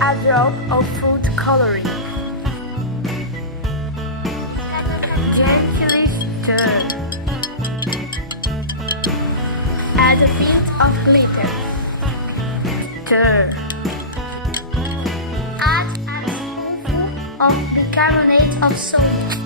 a drop of food coloring. Gently stir. Add a bit of glitter. Stir. Add a spoonful of bicarbonate of soda.